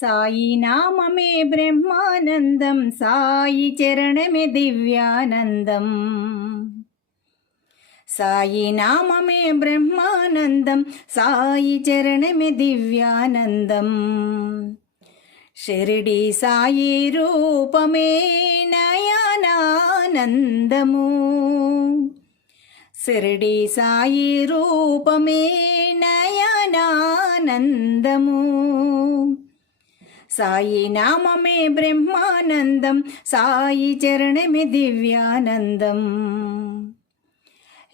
సాయి నామమే బ్రహ్మానందం, సాయి చరణమే దివ్యానందం. సాయి నామమే బ్రహ్మానందం, సాయి చరణమే దివ్యానందం. షిరిడి సాయి రూపమే నయనానందము, షిరిడి సాయి రూపమే నయనానందము. సాయి నామమే బ్రహ్మానందం, సాయి చరణమే దివ్యానందం.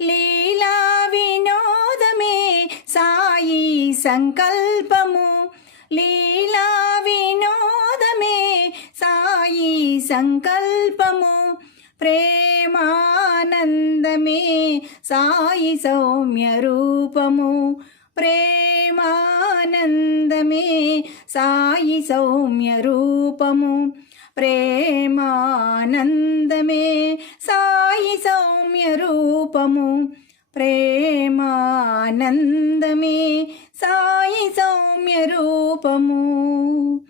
లీలా వినోదమే సాయి సంకల్పము, లీలా వినోదమే సాయి సంకల్పము. ప్రేమానందమే సాయి సౌమ్య రూపము, ప్రేమానందమే సాయి సౌమ్య రూపము. ప్రేమానందమే సాయి సౌమ్య రూపము, ప్రేమానందమే సాయి సౌమ్య రూపము.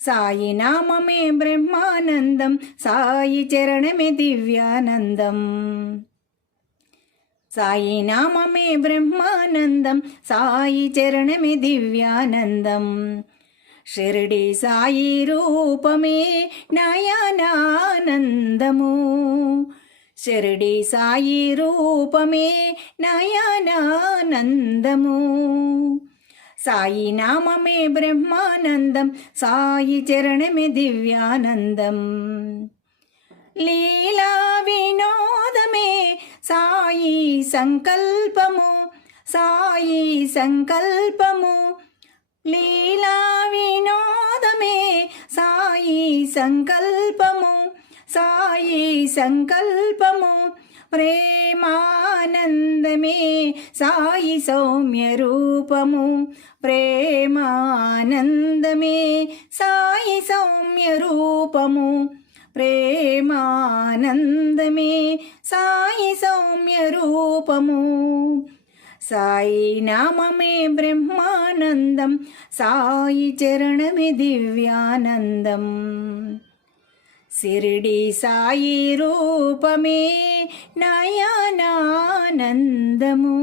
సాయి నామమే బ్రహ్మానందం, సాయి చరణమే దివ్యానందం. సాయి నామమే బ్రహ్మానందం, సాయి చరణమే దివ్యానందం. షిరిడి సాయి రూపమే నయనానందము, షిరిడి సాయి రూపమే నయనానందము. సాయి నామమే బ్రహ్మానందం, సాయి చరణమే దివ్యానందం. లీలా వినోదమే సాయి సంకల్పము, సాయి సంకల్పము. లీలా వినోదమే సాయి సంకల్పము, సాయి సంకల్పము. ప్రేమానందమే సాయి సౌమ్య రూపము, ప్రేమానందమే సాయి సౌమ్య రూపము, ప్రేమానందమే సాయి సౌమ్య రూపము. సాయి నామమే బ్రహ్మానందం, సాయి చరణమే దివ్యానందం. షిరిడి సాయి రూపమే నయనానందము.